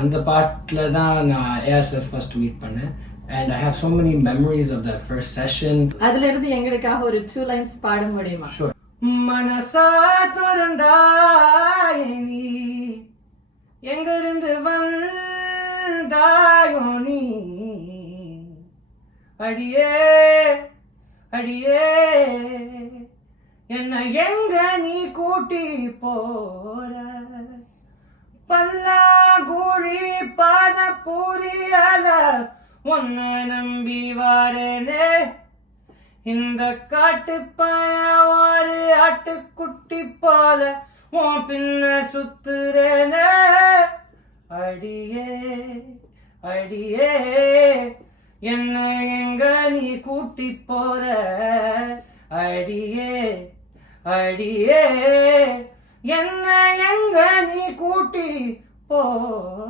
அந்த பாட்டில் தான் நான் ஏஆர் சார் ஃபர்ஸ்ட் மீட் பண்ணேன். And I have so many memories of that first session. அதுல இருந்து எங்களுக்காக ஒரு 2 lines பாட முடியுமா? Sure. மனசா துறந்தாய் நீ எங்கிருந்து வந்தாயோ நீ அடியே அடியே என்ன எங்க நீ கூட்டி போற பல்லாங்குழி பாத புரியல உன்னை நம்பி வாரேனே இந்த காட்டு ஒரு ஆட்டுக்குட்டி போல உன் பின்ன சுத்துறேனே அடியே அடியே என்ன எங்க நீ கூட்டி போற அடியே அடியே என்ன எங்க நீ கூட்டி போ